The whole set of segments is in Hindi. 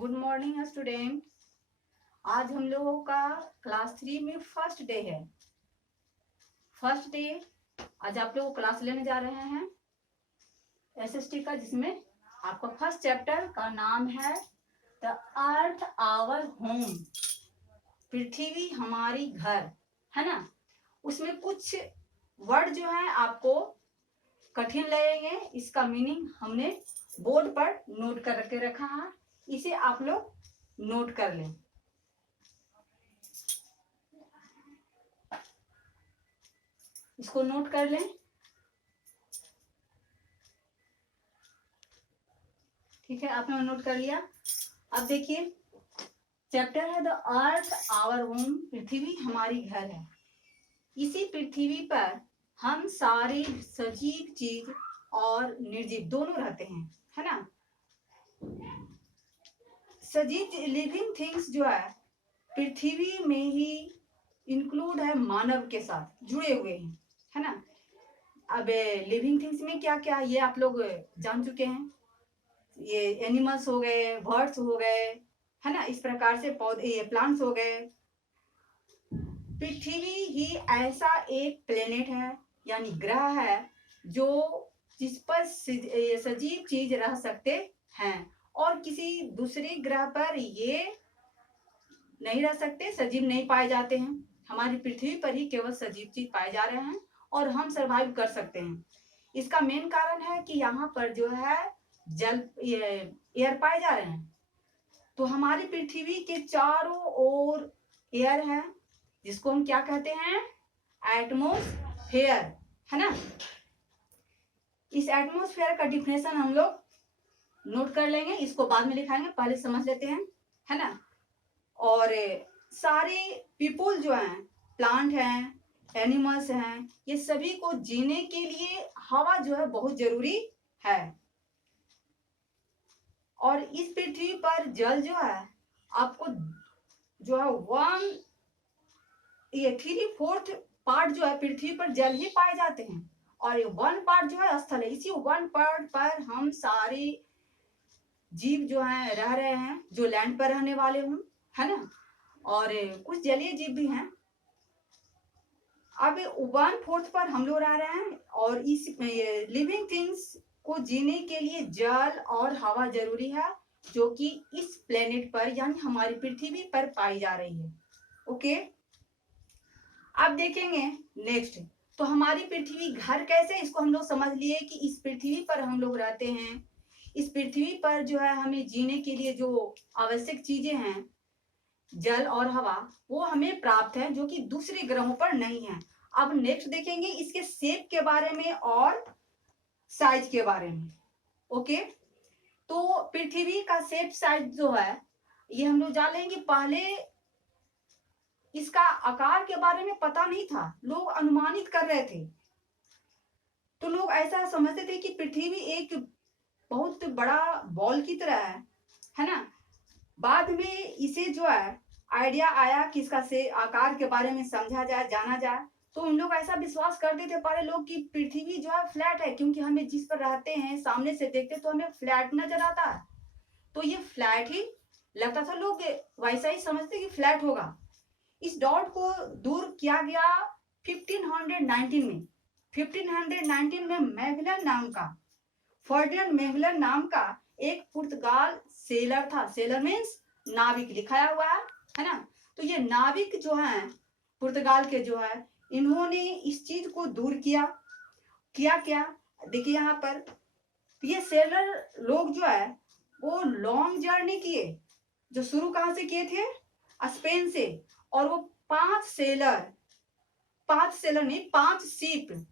Good morning student. आज हम लोगों का क्लास 3 में फर्स्ट डे है। फर्स्ट डे आज आप लोग क्लास लेने जा रहे हैं एसएसटी का, जिसमें आपका फर्स्ट चैप्टर का नाम है द अर्थ आवर होम, पृथ्वी हमारी घर, है ना। उसमें कुछ वर्ड जो है आपको कठिन लगेंगे। इसका मीनिंग हमने बोर्ड पर नोट करके रखा है, इसे आप लोग नोट कर लें। इसको नोट कर लें। ठीक है, आपने नोट कर लिया। अब देखिए, चैप्टर है द अर्थ आवर होम, पृथ्वी हमारी घर है। इसी पृथ्वी पर हम सारे सजीव चीज और निर्जीव दोनों रहते हैं, है ना। सजीव लिविंग थिंग्स जो है पृथ्वी में ही इंक्लूड है, मानव के साथ जुड़े हुए हैं, है ना। अब लिविंग थिंग्स में क्या क्या ये आप लोग जान चुके हैं। ये एनिमल्स हो गए, बर्ड्स हो गए, है ना। इस प्रकार से पौधे, ये प्लांट्स हो गए। पृथ्वी ही ऐसा एक प्लेनेट है, यानी ग्रह है, जो जिस पर सजीव चीज रह सकते हैं, और किसी दूसरे ग्रह पर ये नहीं रह सकते, सजीव नहीं पाए जाते हैं। हमारी पृथ्वी पर ही केवल सजीव चीज पाए जा रहे हैं और हम सरवाइव कर सकते हैं। इसका मेन कारण है कि यहाँ पर जो है जल एयर पाए जा रहे हैं। तो हमारी पृथ्वी के चारों ओर एयर है, जिसको हम क्या कहते हैं, एटमॉस्फेयर, है ना। इस एटमॉस्फेयर का डिफिनेशन हम लोग नोट कर लेंगे, इसको बाद में लिखाएंगे, पहले समझ लेते हैं, है ना। और सारे पीपल जो हैं, प्लांट हैं, एनिमल्स हैं, ये सभी को जीने के लिए हवा जो है बहुत जरूरी है। और इस पृथ्वी पर जल जो है आपको जो है 3/4 पार्ट जो है पृथ्वी पर जल ही पाए जाते हैं, और 1 पार्ट जो है स्थल है। इसी 1 पार्ट पर हम सारे जीव जो हैं रह रहे हैं, जो लैंड पर रहने वाले हों, है ना, और कुछ जलीय जीव भी हैं। अब 1/4 पर हम लोग रह रहे हैं, और इस लिविंग थिंग्स को जीने के लिए जल और हवा जरूरी है, जो कि इस प्लेनेट पर यानी हमारी पृथ्वी पर पाई जा रही है। ओके, अब देखेंगे नेक्स्ट। तो हमारी पृथ्वी घर कैसे, इसको हम लोग समझ लिए कि इस पृथ्वी पर हम लोग रहते हैं। इस पृथ्वी पर जो है हमें जीने के लिए जो आवश्यक चीजें हैं, जल और हवा, वो हमें प्राप्त है, जो कि दूसरे ग्रहों पर नहीं है। अब नेक्स्ट देखेंगे इसके शेप के बारे में और साइज के बारे में। ओके, तो पृथ्वी का शेप साइज जो है ये हम लोग जान लेंगे। पहले इसका आकार के बारे में पता नहीं था, लोग अनुमानित कर रहे थे। तो लोग ऐसा समझते थे कि पृथ्वी एक बहुत बड़ा बॉल की तरह है ना। बाद में इसे जो है आइडिया आया कि इसका से आकार के बारे में समझा जाए, जाना जाए। तो उन लोग ऐसा विश्वास करते थे पहले लोग कि पृथ्वी जो है फ्लैट है, क्योंकि हमें जिस पर रहते हैं सामने से देखते तो हमें फ्लैट नजर आता है, तो ये फ्लैट ही लगता था। लोग वैसा ही समझते कि फ्लैट होगा। इस डॉट को दूर किया गया 1519 में। 1519 में मैगलन नाम का, फर्डिनेंड मैगलन नाम का एक पुर्तगाल सेलर था। सेलर मीन्स नाविक, लिखाया हुआ है ना। तो ये नाविक जो है पुर्तगाल के जो है, इन्होंने इस चीज को दूर किया। क्या देखिए यहाँ पर, ये सेलर लोग जो है वो लॉन्ग जर्नी किए, जो शुरू कहां से किए थे, स्पेन से। और वो 5 सेलर नहीं, 5 शिप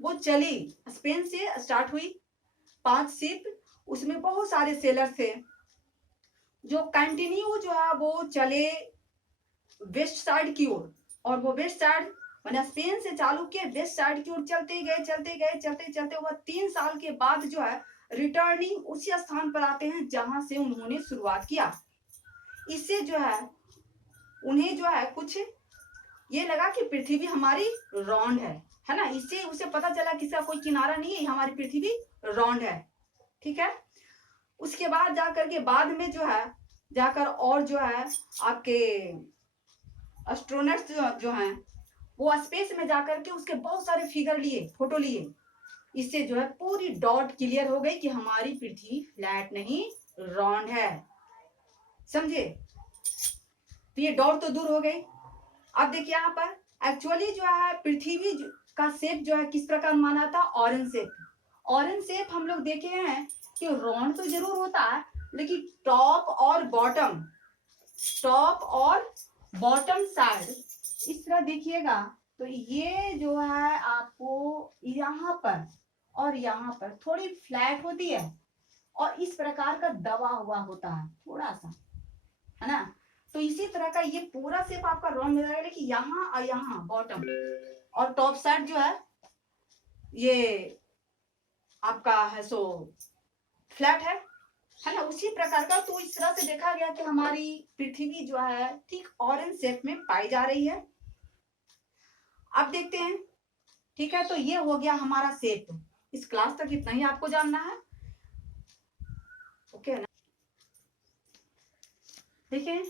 वो चली, स्पेन से स्टार्ट हुई 5 शिप। उसमें बहुत सारे सेलर थे जो कंटिन्यू जो है वो चले वेस्ट साइड की ओर। और वो वेस्ट साइड मैंने स्पेन से चालू किए, वेस्ट साइड की ओर चलते गए चलते वह 3 साल के बाद जो है रिटर्निंग उसी स्थान पर आते हैं जहां से उन्होंने शुरुआत किया। इससे जो है उन्हें जो है कुछ ये लगा कि पृथ्वी हमारी राउंड है ना। इससे उसे पता चला कि इसका कोई किनारा नहीं है, हमारी पृथ्वी राउंड है, ठीक है। उसके बाद जाकर के बाद में जो है जाकर और जो है आपके एस्ट्रोनॉट्स जो हैं वो स्पेस में जाकर के उसके बहुत सारे फिगर लिए, फोटो लिए। इससे जो है पूरी डॉट क्लियर हो गई कि हमारी पृथ्वी फ्लैट नहीं राउंड है। समझे? तो ये डॉट तो दूर हो गई। अब देखिए यहाँ पर एक्चुअली जो है पृथ्वी का शेप जो है किस प्रकार माना था? Orange shape. ऑरेंज शेप हम लोग देखे हैं कि राउंड तो जरूर होता है, लेकिन टॉप और बॉटम साइड इस तरह देखिएगा तो ये जो है आपको यहाँ पर और यहाँ पर थोड़ी फ्लैट होती है और इस प्रकार का दबा हुआ होता है थोड़ा सा, है ना? तो इसी तरह का ये पूरा शेप आपका राउंड में रहेगा, लेकिन यहाँ और यहाँ बॉटम और टॉप साइड जो है ये आपका है सो फ्लैट है ना? उसी प्रकार का तो इस तरह से देखा गया कि हमारी पृथ्वी जो है ठीक ऑरेंज शेप में पाई जा रही है। अब देखते हैं, ठीक है? तो ये हो गया हमारा शेप। इस क्लास तक इतना ही आपको जानना है, ओके ना? देखिए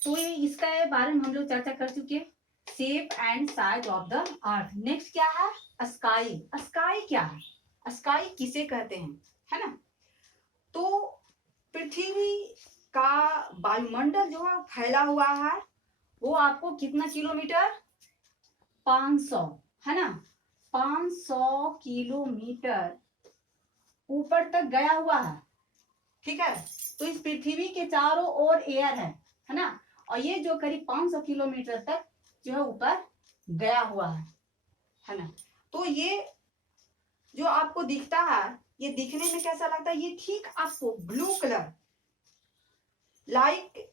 तो ये इसका बारे में हम लोग चर्चा कर चुके, shape and size of the earth. Next क्या है? स्काई। स्काई क्या है? स्काई किसे कहते हैं, है ना? तो पृथ्वी का वायुमंडल जो है फैला हुआ है वो आपको कितना किलोमीटर? 500, है ना? 500 किलोमीटर ऊपर तक गया हुआ है, ठीक है? तो इस पृथ्वी के चारों ओर एयर है ना? और ये जो करीब 500 किलोमीटर तक जो है ऊपर गया हुआ है ना? तो ये जो आपको दिखता है ये दिखने में कैसा लगता है? ये ठीक आपको ब्लू कलर लाइक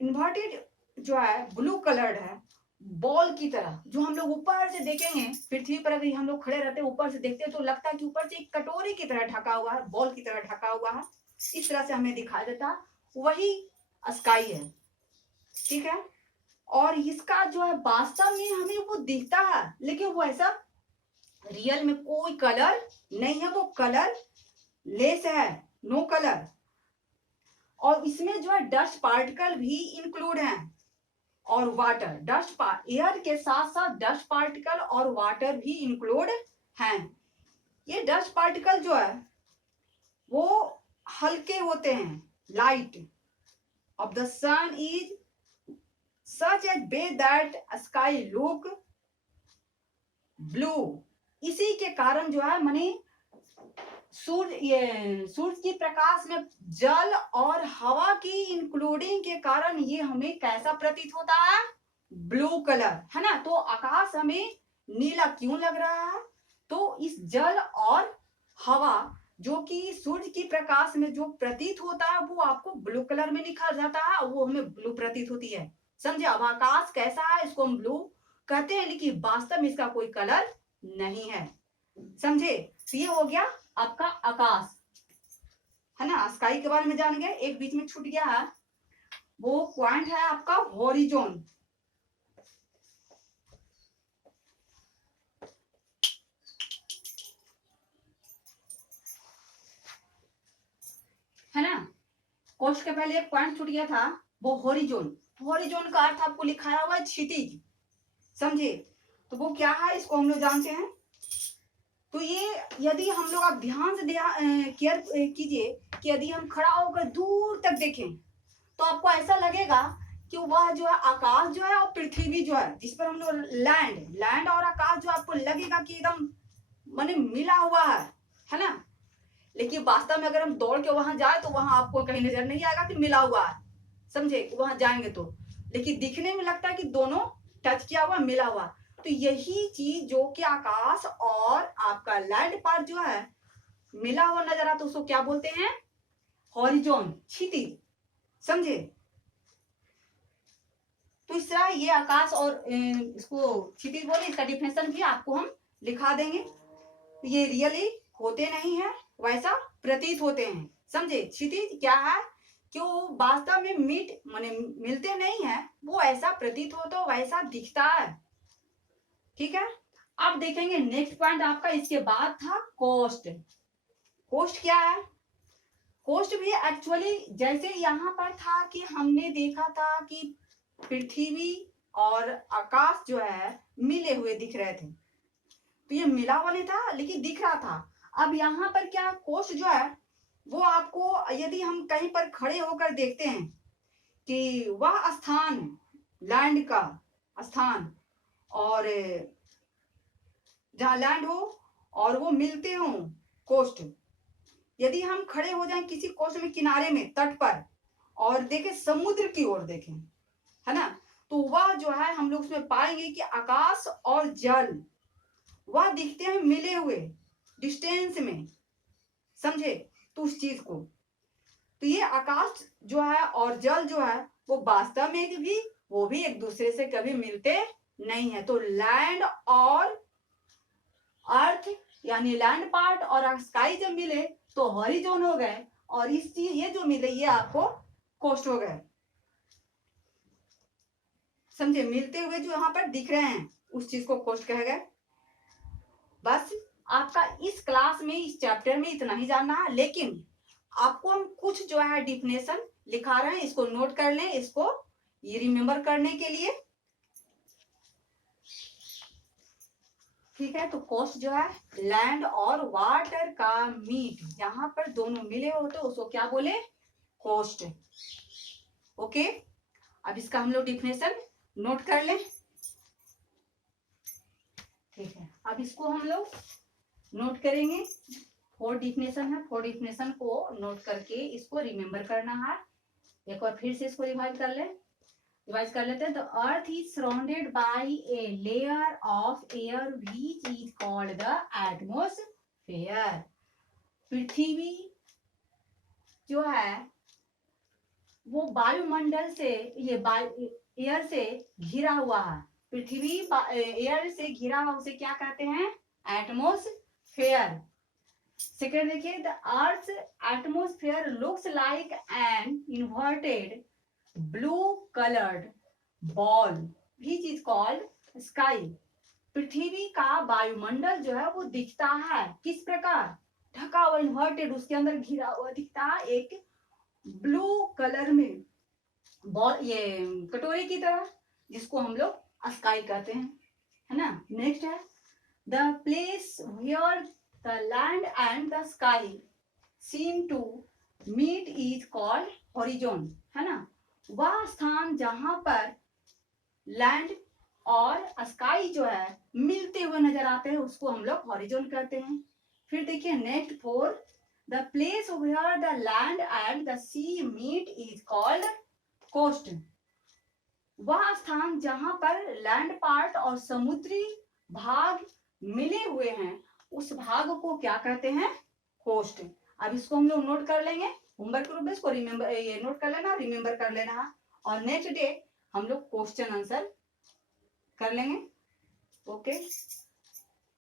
इन्वर्टेड जो है ब्लू कलर्ड है, बॉल की तरह। जो हम लोग ऊपर से देखेंगे पृथ्वी पर, अगर हम लोग खड़े रहते हैं ऊपर से देखते हैं तो लगता है कि ऊपर से एक कटोरी की तरह ढका हुआ है, बॉल की तरह ढका हुआ है, इस तरह से हमें दिखाई देता, वही स्काई है, ठीक है? और इसका जो है वास्तव में हमें वो दिखता है, लेकिन वो ऐसा रियल में कोई कलर नहीं है, वो कलर लेस है, नो कलर। और इसमें जो है डस्ट पार्टिकल भी इंक्लूड हैं और वाटर, एयर के साथ साथ डस्ट पार्टिकल और वाटर भी इंक्लूड हैं। ये डस्ट पार्टिकल जो है वो हल्के होते हैं, light of the sun is such a way that sky look blue. इसी के कारण जो है माने सूर्य की प्रकाश में जल और हवा की इंक्लूडिंग के कारण ये हमें कैसा प्रतीत होता है? ब्लू कलर, है ना? तो आकाश हमें नीला क्यों लग रहा है? तो इस जल और हवा जो कि सूर्य की प्रकाश में जो प्रतीत होता है वो आपको ब्लू कलर में निखर जाता है, वो हमें ब्लू प्रतीत होती है। समझे? अब आकाश कैसा है इसको हम ब्लू कहते हैं, लेकिन वास्तव में इसका कोई कलर नहीं है। समझे? तो ये हो गया आपका आकाश, है ना? स्काई के बारे में जान गए। एक बीच में छूट गया है, वो पॉइंट है आपका हॉरिजॉन। है ना? कोर्स के पहले एक पॉइंट छूट गया था, वो हॉरिजॉन। हॉरिजॉन का अर्थ आपको लिखाया हुआ है क्षितिज। समझे? तो वो क्या है इसको हम लोग जानते हैं। तो ये यदि हम लोग आप ध्यान से केयर कीजिए कि यदि हम खड़ा होकर दूर तक देखें तो आपको ऐसा लगेगा कि वह जो है आकाश जो है और पृथ्वी जो है जिस पर हम लोग लैंड और आकाश जो आपको लगेगा कि एकदम माने मिला हुआ है ना? लेकिन वास्तव में अगर हम दौड़ के वहां जाए तो वहां आपको कहीं नजर नहीं आएगा कि मिला हुआ है। समझे? वहां जाएंगे तो, लेकिन दिखने में लगता है कि दोनों टच किया हुआ, मिला हुआ। तो यही चीज जो कि आकाश और आपका लैंड पर जो है मिला हुआ नजर आता, उसको क्या बोलते हैं? हॉरिजॉन, क्षितिज। समझे? तो इस तरह ये आकाश और इसको क्षितिज बोले, इसका डिफिनेशन भी आपको हम लिखा देंगे। ये रियली होते नहीं है, वैसा प्रतीत होते हैं। समझे? क्षितिज क्या है कि वो वास्तव में माने मिलते नहीं है, वो ऐसा प्रतीत होता, वैसा दिखता है, ठीक है? अब देखेंगे नेक्स्ट पॉइंट आपका इसके बाद था कोस्ट। कोस्ट क्या है? कोस्ट भी एक्चुअली जैसे यहाँ पर था कि हमने देखा था कि पृथ्वी और आकाश जो है मिले हुए दिख रहे थे, तो ये मिला हुआ नहीं था लेकिन दिख रहा था। अब यहाँ पर क्या कोस्ट जो है वो आपको यदि हम कहीं पर खड़े होकर देखते हैं कि वह स्थान लैंड का स्थान और जहाँ लैंड हो और वो मिलते हो कोस्ट, यदि हम खड़े हो जाएं किसी कोस्ट में किनारे में तट पर और देखें समुद्र की ओर देखें, है ना, तो वह जो है हम लोग उसमें पाएंगे कि आकाश और जल वह दिखते हैं मिले हुए डिस्टेंस में, समझे। तो उस चीज को, तो ये आकाश जो है और जल जो है वो वास्तव में भी वो भी एक दूसरे से कभी मिलते नहीं है। तो लैंड और अर्थ यानी लैंड पार्ट और स्काई जब मिले तो हॉरिजॉन हो गए, और इस चीज ये जो मिले ये आपको कोस्ट हो गए, समझे। मिलते हुए जो यहाँ पर दिख रहे हैं उस चीज को कोस्ट कह गए। बस आपका इस क्लास में इस चैप्टर में इतना ही जानना है, लेकिन आपको हम कुछ जो है डिफिनेशन लिखा रहे हैं, इसको नोट कर लें, इसको ये रिमेम्बर करने के लिए, ठीक है। तो कोस्ट जो है लैंड और वाटर का मीट, जहां पर दोनों मिले होते उसको क्या बोले, कोस्ट। ओके, अब इसका हम लोग डिफिनेशन नोट कर लें, ठीक है। अब इसको हम लोग नोट करेंगे, 4 डिफिनेशन है, 4 डिफिनेशन को नोट करके इसको रिमेम्बर करना है। एक बार फिर से इसको रिवाइज कर लेते हैं। The earth is surrounded by a layer of air which is called the atmosphere. पृथ्वी जो है वो वायुमंडल से, ये एयर से घिरा हुआ है। पृथ्वी एयर से घिरा हुआ, उसे क्या कहते हैं, एटमॉस्फेयर। सेकेंड देखिए, the earth atmosphere looks like an inverted blue coloured ball which is called sky. पृथ्वी का वायुमंडल जो है वो दिखता है किस प्रकार, ढका हुआ, इन्वर्टेड, उसके अंदर घिरा हुआ दिखता है एक ब्लू कलर में बॉल, ये कटोरे की तरह, जिसको हम लोग स्काई कहते हैं, है ना। नेक्स्ट है, the place where the land and the sky seem to meet is called horizon, है ना। वह स्थान जहां पर लैंड और स्काई जो है मिलते हुए नजर आते हैं उसको हम लोग हॉरिजॉन कहते हैं। फिर देखिए next 4, the place where the land and the sea meet is called coast. वह स्थान जहां पर लैंड पार्ट और समुद्री भाग मिले हुए हैं उस भाग को क्या कहते हैं, कोस्ट। अब इसको हम लोग नोट कर लेंगे, होमवर्क के रूप में इसको रिमेम्बर, ये नोट कर लेना, रिमेम्बर कर लेना, और नेक्स्ट डे हम लोग क्वेश्चन आंसर कर लेंगे। ओके।